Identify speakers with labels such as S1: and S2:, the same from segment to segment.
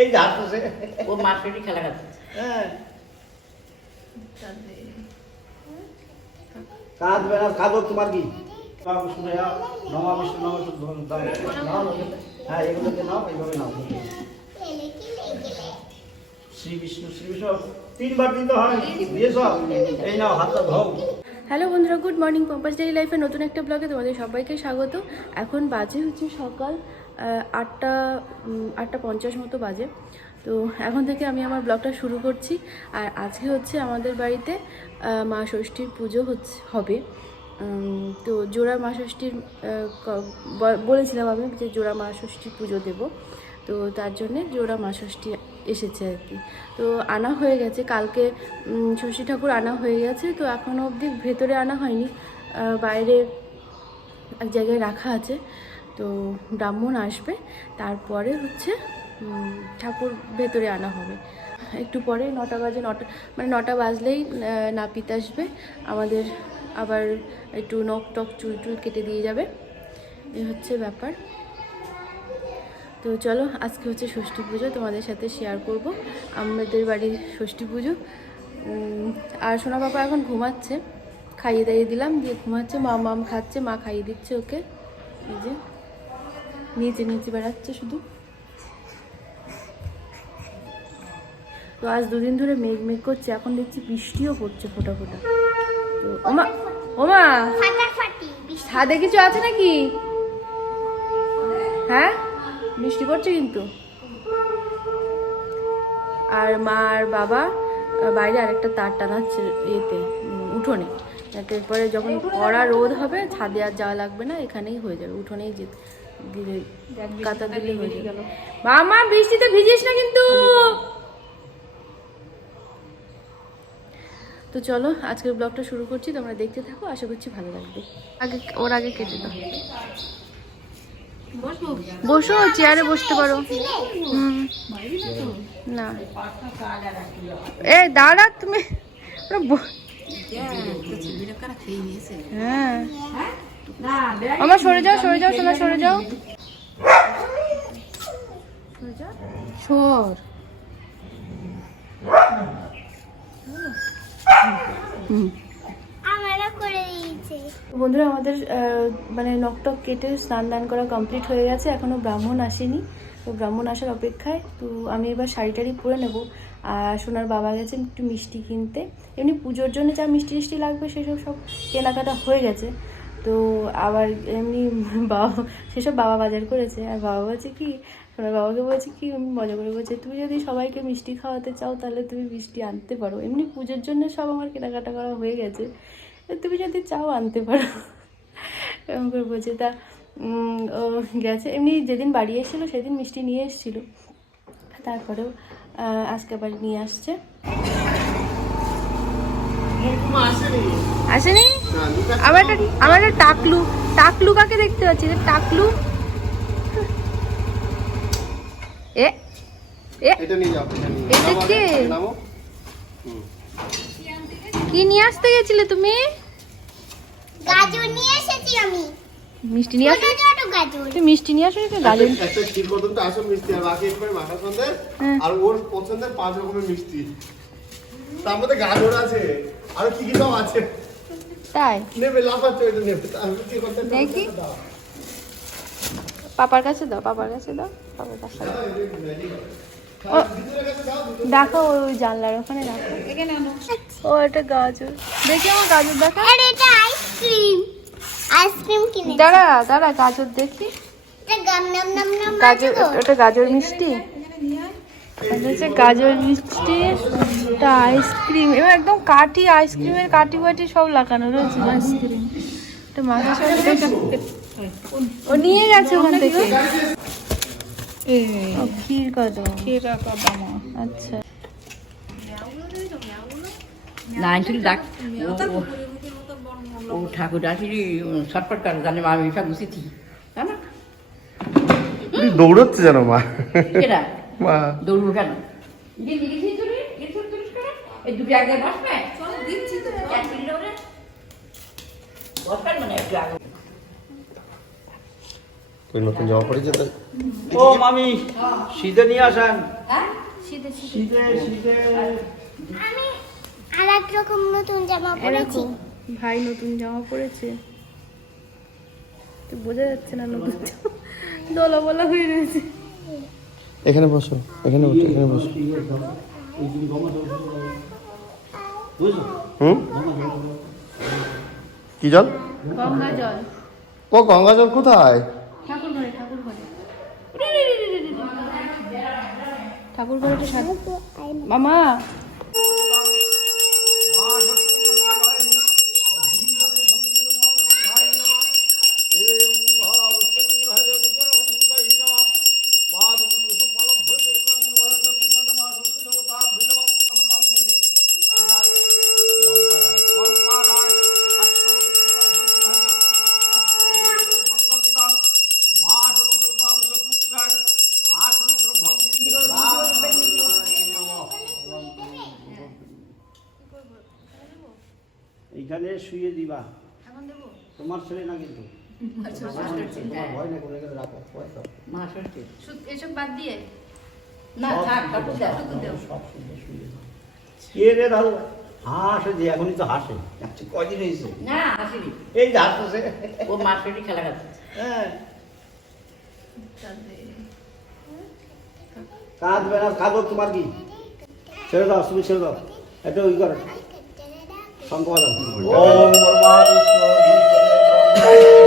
S1: এই যে
S2: ও মাসিরি খেলা
S1: হ্যাঁ। কাঁদবে না কাঁদো তোমার কি? শুনে যাও নমা বিষ্ণু নমা শুদ্ধ নাও হ্যাঁ এগুলোকে নাও এইভাবে নাও। শ্রী বিষ্ণু শ্রী বিষ্ণু তিনবার দিতে হয়। দিয়েছ? এই নাও হাতটা ধোও।
S3: হ্যালো বন্ধুরা গুড মর্নিং পম্পাস ডেলি লাইফের নতুন একটা ব্লগে তোমাদের সবাইকে স্বাগত। এখন বাজে হচ্ছে সকাল আটটা আটটা পঞ্চাশ মতো বাজে। তো এখন থেকে আমি আমার ব্লগটা শুরু করছি। আর আজকে হচ্ছে আমাদের বাড়িতে মা ষষ্ঠীর পুজো হচ্ছে, হবে। তো জোড়া মা ষষ্ঠীর বলেছিলাম আমি যে জোড়া মা ষষ্ঠীর পুজো দেব। তো তার জন্যে জোড়া মা ষষ্ঠী এসেছে আর কি। তো আনা হয়ে গেছে। কালকে ষষ্ঠী ঠাকুর আনা হয়ে গেছে। তো এখনও অবধি ভেতরে আনা হয়নি। বাইরে এক জায়গায় রাখা আছে। তো ব্রাহ্মণ আসবে, তারপরে হচ্ছে ঠাকুর ভেতরে আনা হবে। একটু পরে নটা বাজে, নটা মানে নটা বাজলেই নাপিত আসবে। আমাদের আবার একটু নখ টক চুল টুল কেটে দিয়ে যাবে। এই হচ্ছে ব্যাপার। তো চলো, আজকে হচ্ছে ষষ্ঠী পুজো, তোমাদের সাথে শেয়ার করব। আমাদের বাড়ির ষষ্ঠী পুজো। আর সোনা বাবা এখন ঘুমাচ্ছে। খাইয়ে দাইয়ে দিলাম, দিয়ে ঘুমাচ্ছে। মা মাম খাচ্ছে, মা খাইয়ে দিচ্ছে ওকে। এই যে। নিচে নিচে বেড়াচ্ছে শুধু। তো আজ দুদিন ধরে মেঘ মেঘ করছে এখন দেখছি বৃষ্টিও পড়ছে ফোটা ফোটা। তো ওমা ওমা! ছাদে কিছু আছে নাকি? হ্যাঁ? বৃষ্টি পড়ছে কিন্তু। আর মা আর বাবা বাইরে আরেকটা তার টানাচ্ছে ইয়েতে উঠোনে। যাতে পরে যখন কড়া রোদ হবে ছাদে আর যাওয়া লাগবে না এখানেই হয়ে যাবে উঠোনেই যে দিলে কাতা দিলে হয়ে যাবে। মামা বৃষ্টিতে ভিজিস না কিন্তু। তো চলো আজকের ব্লগটা শুরু করছি তোমরা দেখতে থাকো আশা করছি ভালো লাগবে। আগে ওর আগে কেটে দাও। বসো। চেয়ারে বসতে পারো। না। এ দাঁড়া তুমি। হ্যাঁ? আমার সরে যাও সরে যাও সোনা সরে যাও। সর। বন্ধুরা আমাদের মানে নকটক কেটে স্নান দান করা কমপ্লিট হয়ে গেছে এখনও ব্রাহ্মণ আসেনি। তো ব্রাহ্মণ আসার অপেক্ষায় তো আমি এবার শাড়ি টাড়ি পরে নেব। আর সোনার বাবা গেছেন একটু মিষ্টি কিনতে। এমনি পুজোর জন্য যা মিষ্টি মিষ্টি লাগবে সেসব সব কেনাকাটা হয়ে গেছে। তো আবার এমনি বাবা সেসব বাবা বাজার করেছে। আর বাবা বলছে কি সোনার বাবাকে বলছে কি আমি মজা করে বলছে তুমি যদি সবাইকে মিষ্টি খাওয়াতে চাও তাহলে তুমি মিষ্টি আনতে পারো। এমনি পুজোর জন্য সব আমার কেনাকাটা করা হয়ে গেছে। তুমি যদি চাও আনতে পারো। এরকম করে বলছে তা ও গেছে। এমনি যেদিন বাড়ি এসেছিল সেদিন মিষ্টি নিয়ে এসেছিল। তারপরেও আজকে আবার নিয়ে আসছে। আসেনি? আমার একটা টাকলু। টাকলু কাকে দেখতে পাচ্ছি? টাকলু? এ? এ?
S4: এটা নিয়ে যাও এটা নিয়ে
S3: এটা
S4: নাও
S3: কে? কি নিয়ে আসতে গেছিলে তুমি?
S5: গাজর নিয়ে এসেছি আমি।
S3: মিষ্টি নিয়ে আসো তুমি মিষ্টি নিয়ে আসো তো গাজর।
S4: একটা- একটা ক্ষীর কদমটা আসল মিষ্টি আর বাকি একবার মাখা সন্দেশ
S3: হ্যাঁ।
S4: আর ওর পছন্দের পাঁচ রকমের মিষ্টি। তার মধ্যে গাজর আছে আর কি কি সব আছে?
S3: তাই? দেখি। পাপার কাছে দাও পাপার কাছে দাও। পাপার কাছে দাও। দেখো ওই জানলার ওখানে দেখো ও এটা গাজর। দেখি আমার গাজর দেখা।
S5: আর এটা আইসক্রিম। আইসক্রিম কিনে
S3: দাঁড়া দাঁড়া গাজর দেখি। গাজর ওটা গাজর মিষ্টি? হচ্ছে গাজর মিষ্টি এটা আইসক্রিম এবার একদম কাঠি আইসক্রিমের কাঠি বাটি সব লাগানো রয়েছে। আইসক্রিম। এটা মাথা ও নিয়ে গেছে ওখান থেকে? ক্ষীর কদম। আচ্ছা।
S2: না আনছিল ডাক ও- ও- ও ঠাকুর আসিরি ছটফট করে জানে মা আমি সব গুছিয়েছি। তাই না
S4: দৌড়চ্ছে মা।
S2: কেরা
S4: মা
S2: দৌড়বো কেন? মানে
S6: নতুন জামা পড়েছে
S1: ও মামি শীতে নিয়ে আসেন।
S2: হ্যাঁ?
S3: শীতে শীতে
S1: শীতে শীতে
S5: আমি আর এক রকম নতুন জামা পরেছি।
S3: ভাই নতুন জামা পরেছে। তো বোঝা যাচ্ছে না নতুন জামা। দলা বলা হয়ে রয়েছে।
S6: এখানে বসো এখানে বসো এখানে বসো। হুম? কি জল?
S3: গঙ্গা জল।
S6: ও গঙ্গা জল কোথায়?
S3: ঠাকুর। ঘরে মামা!
S1: শুয়ে দিবা। তোমার ছেলে না কিন্তু। তোমার ভয় না করে রাখো ভয় দাও।
S2: মা ষষ্ঠী
S3: এসব বাদ দিয়ে?
S2: না থাক
S1: সব শুয়ে শুয়ে কে রে দাদু হাসে যে এখনই তো হাসে। আচ্ছা হয়েছে?
S2: না আসিনি
S1: এই যে হাসতেছে।
S2: ও মা খেলা খাচ্ছে
S1: হ্যাঁ। কাঁদবে না কাঁদো তোমার কি? ছেড়ে দাও তুমি ছেড়ে দাও। এটা ওই করে। শঙ্কর ওম ব্রহ্মা বিষ্ণু শ্রী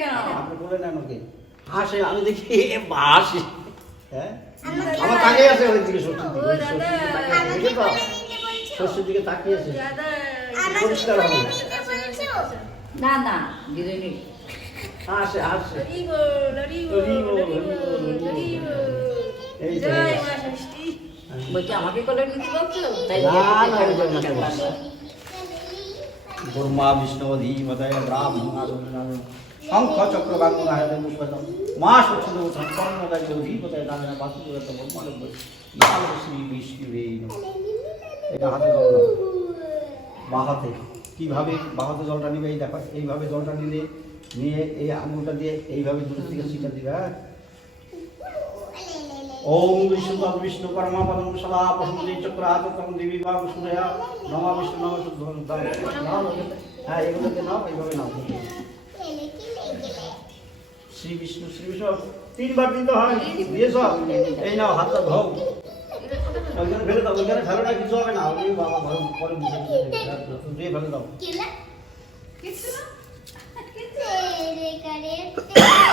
S2: কেন?
S1: আপনি বলে নেন ওকে। হাসে আমি দেখি এ হ্যাঁ? আমার তাকিয়ে আছে ওই দিকে ষষ্ঠীর দিকে তাকিয়ে দিকে তাকিয়ে আছে। পরিষ্কার হবে।
S2: না না দুজনই
S1: হাসে হাসে। হরি বল, হরি বল। এই তো
S2: বলছি আমাকে কলে নিতে বলছো? তাই
S1: না, না,
S2: দিয়ে
S1: ওই জন্য
S2: দিতে
S1: তো ব্রহ্মা বিষ্ণু ধীমতয় ব্রাহ্মণ শঙ্খ চক্র মা নাম শ্রী কীভাবে জলটা নিবে? এই দেখো, এইভাবে জলটা নিলে নিয়ে এই আঙুলটা দিয়ে এইভাবে দূরের দিকে সিটা দিবে হ্যাঁ? ওম পরমা পদম সদা পশুমতি চক্র আতম দেবী বাবু সুরেয়া নমা বিষ্ণু নম শুদ্ধ নাও হ্যাঁ এগুলোকে নাও এইভাবে নাও শ্রী বিষ্ণু শ্রী বিষ্ণু তিনবার দিতে হয় দিয়ে সব এই নাও হাতটা ধো ওইখানে ফেলে দাও ওইখানে ফেলে না কিছু হবে না ওই বাবা ঘরে পরে দিয়ে ফেলে দাও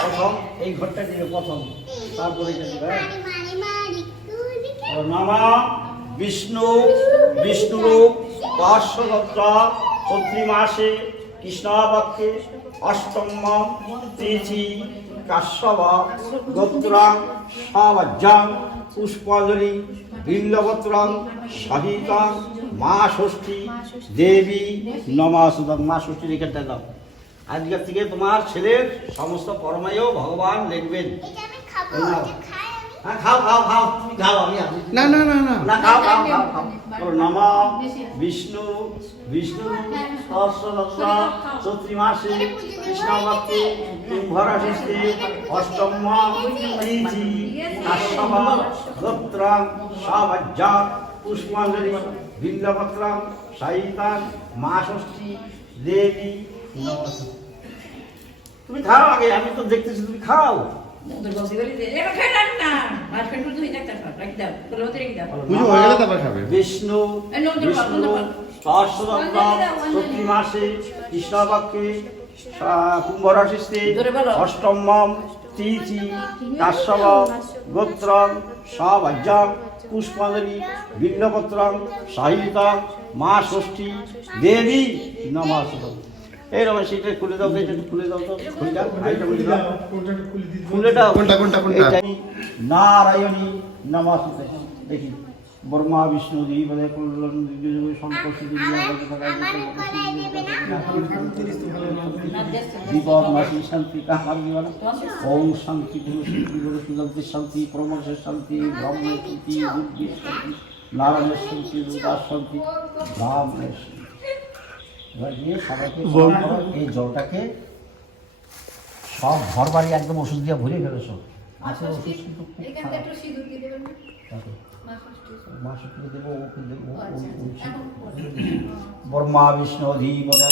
S1: প্রথম এই ঘরটা দিবে প্রথম তারপরে ওর মামা বিষ্ণু বিষ্ণুরূপ পার্শ্বভত্রা ছত্রি মাসে কৃষ্ণাপক্ষে অষ্টম তিথি কাশ্যব গোত্রাং সাবজ্জাং পুষ্পাঞ্জলি বিল্লগোত্রাং সহিতাং মা ষষ্ঠী দেবী নমাসুদাম মা ষষ্ঠী লিখে দাও। আজকের থেকে তোমার ছেলের সমস্ত কর্মায়ও ভগবান দেখবেন। খাও খাও খাও তুমি খাও আমি আমি
S6: না না না না।
S1: না খাও খাও খাও খাও। বলো বিষ্ণু বিষ্ণু সহস্রদত্ত চৈত্রী মাসে কৃষ্ণভক্তি কুম্ভরাশিস্তে অষ্টম কাশ্যপ গোত্রাং সাবজ্জা পুষ্পাঞ্জলি বিল্লপত্রাং সাহিতাং মা ষষ্ঠী দেবী তুমি খাও আগে আমি তো দেখতেছি তুমি খাও। বিষ্ণু বিষ্ণু মাসে কৃষ্ণপক্ষে কুম্ভ অষ্টম তিথি কাশ্যপ গোত্রং সভাজ্যং পুষ্পাঞ্জলি বিল্লপত্রং সাহিত্যং মা ষষ্ঠী দেবী নমাসত এইরকম সেটা খুলে দাও তো, এটা খুলে দাও তো খুলে দাও খুলে দাও
S6: কোনটা, কোনটা, কোনটা?
S1: নারায়ণী নমাসতে দেখি ব্রহ্মা বিষ্ণু দেবী বলে কল্যাণ শঙ্কর দীপক মাসি শান্তি কাহার জীবন ওম শান্তি গুরু শান্তি গুরু শান্তি শান্তি ব্রহ্ম শান্তি বুদ্ধি শান্তি নারায়ণের শান্তি দুর্গার শান্তি রামের শান্তি এবার দিয়ে সবাইকে এই জলটাকে সব ঘর বাড়ি একদম ওষুধ দিয়ে ভরে ফেলেছো। আছে ওষুধ? মা বিষ্ণু ধীমরে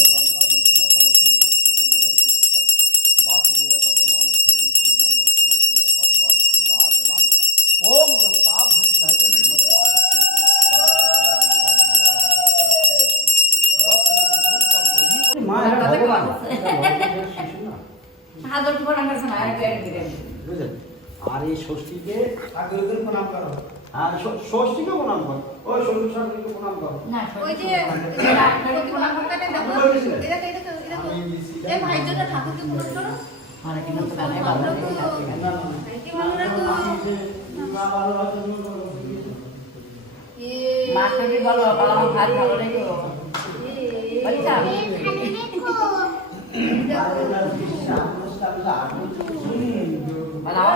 S1: ওই
S3: যে প্রতিমা ভক্তটা দেখো। এটা তো এটা এটা তো ঠাকুরকে করো।
S2: মানে কি বলতে পারে ভালো
S3: কি ভালো রাখো এ
S2: মাস্টারকে বলো বাবা আমার ভাত ভালো রেখো বলে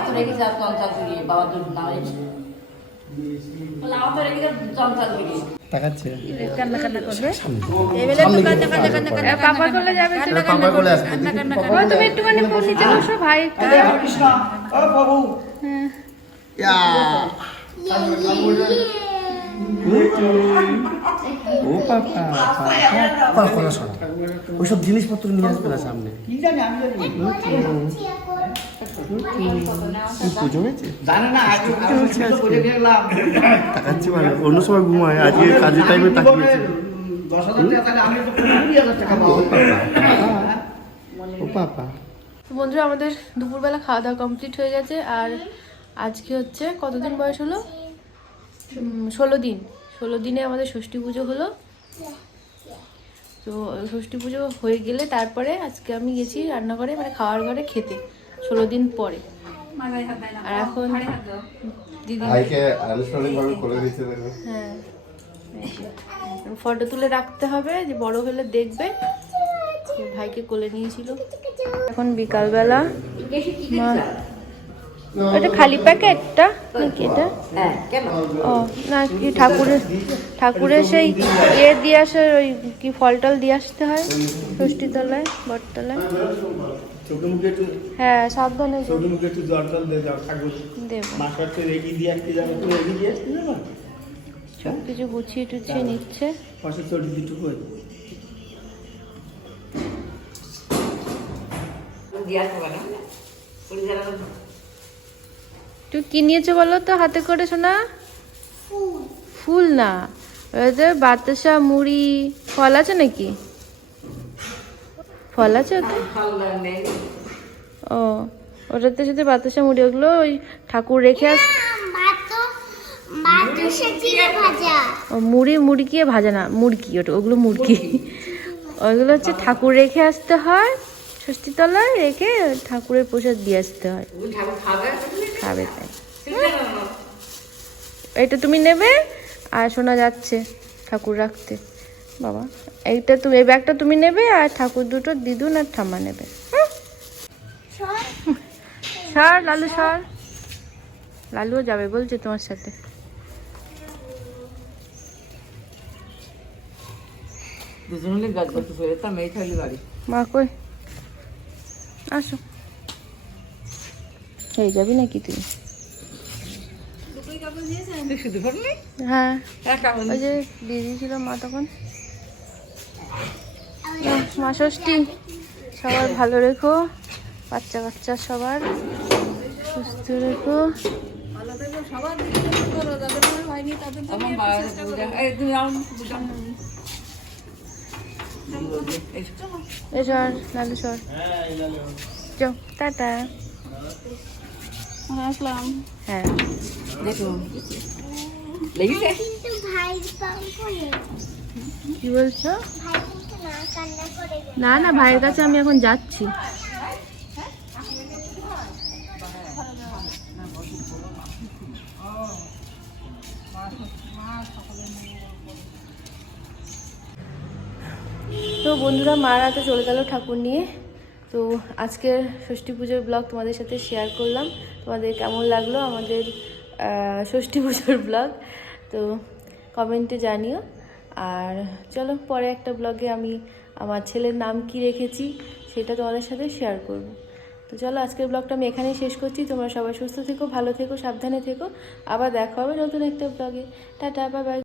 S2: তো রেখেছে আর চঞ্চল চুরি বাবা তো না
S6: তাকাচ্ছে।
S3: কান্না কান্না করবে এবেলে তো কান্না কান্না কান্না কান্না পাপা কোলে যাবে। কান্না কান্না
S6: কোলে আসবে,
S3: কান্না কান্না করবে। তুমি একটুখানি নিচে বসো ভাই।
S1: হরে কৃষ্ণ। ও প্রভু।
S6: ও পাপা পাপা শোনা। ওইসব জিনিসপত্র নিয়ে আসবে না সামনে।
S1: কি জানি আমি
S6: তাকাচ্ছি মানে অন্য সময় ঘুমায় আজকে কাজের টাইমে তাকিয়েছে
S1: দশ হাজার টাকা তাহলে আমি তো কুড়ি হাজার টাকা পাবো।
S6: ও পাপা।
S3: বন্ধুরা আমাদের দুপুরবেলা খাওয়া দাওয়া কমপ্লিট হয়ে গেছে আর আজকে হচ্ছে কতদিন বয়স হলো? ষোলো দিন। ষোলো দিনে আমাদের ষষ্ঠী পুজো হলো। তো ষষ্ঠী পুজো হয়ে গেলে তারপরে আজকে আমি গেছি রান্নাঘরে মানে খাওয়ার ঘরে খেতে ষোলো দিন পরে। আর এখন দিদি হ্যাঁ। ফটো তুলে রাখতে হবে যে বড় হলে দেখবে। ভাইকে কোলে নিয়েছিল। এখন বিকালবেলা মা এটা খালি প্যাকেটটা নাকি এটা?
S2: হ্যাঁ
S3: ও না কি ঠাকুরের ঠাকুরের সেই ইয়ে দিয়ে আসে ওই কি ফল টল দিয়ে আসতে হয়? ষষ্ঠী তলায় বটতলায়? হ্যাঁ সাবধানে সব কিছু গুছিয়ে টুছিয়ে নিচ্ছে।
S4: হয়ে
S2: দিয়া না?
S3: তুই কি নিয়েছো বলো তো হাতে করে শোনা ফুল। না। বাতাসা, মুড়ি, ফল আছে নাকি? ফল আছে ওতে? ও, ওটাতে সাথে বাতাসা, মুড়ি ওগুলো ওই ঠাকুর রেখে আস। ও, মুড়ি, মুড়কি ভাজা না, মুড়কি, ওটা ওগুলো মুড়কি। ওইগুলো হচ্ছে ঠাকুর রেখে আসতে হয়। ষষ্ঠী তলায় রেখে ঠাকুরের প্রসাদ দিয়ে আসতে হয়।
S2: খাবে
S3: খাবে? তাই। এটা তুমি নেবে আর শোনা যাচ্ছে ঠাকুর রাখতে। বাবা এইটা তুমি এই ব্যাগটা তুমি নেবে আর ঠাকুর দুটো দিদুন আর ঠাম্মা নেবে? সর। লালু সর। লালুও যাবে বলছে তোমার সাথে।
S2: দুজন মিলে গাছ করতে ফেলে তার মেয়ে থাকলে বাড়ি।
S3: মা কই? আসো। এই যাবি নাকি তুই? হ্যাঁ। ওই যে দিয়েছিল মা তখন। নাও, মা ষষ্ঠী। সবার ভালো রেখো। বাচ্চা কাচ্চা সবার। সুস্থ রেখো।
S2: আমার
S3: লালু সর। টাটা। আসলাম। হ্যাঁ।
S2: দেখুন
S3: কি বলছো?
S5: ভাই কিন্তু না কান্না করে গেল।
S3: না না ভাইয়ের কাছে আমি এখন যাচ্ছি। তো বন্ধুরা মা রাতে চলে গেল ঠাকুর নিয়ে। তো আজকের ষষ্ঠী পুজোর ব্লগ তোমাদের সাথে শেয়ার করলাম। তোমাদের কেমন লাগল আমাদের ষষ্ঠী পুজোর ব্লগ? তো কমেন্টে জানিও। আর চলো পরে একটা ব্লগে আমি আমার ছেলের নাম কি রেখেছি সেটা তোমাদের সাথে শেয়ার করব। তো চলো আজকের ব্লগটা আমি এখানেই শেষ করছি। তোমরা সবাই সুস্থ থেকো, ভালো থেকো, সাবধানে থেকো। আবার দেখা হবে নতুন একটা ব্লগে। Tata bye bye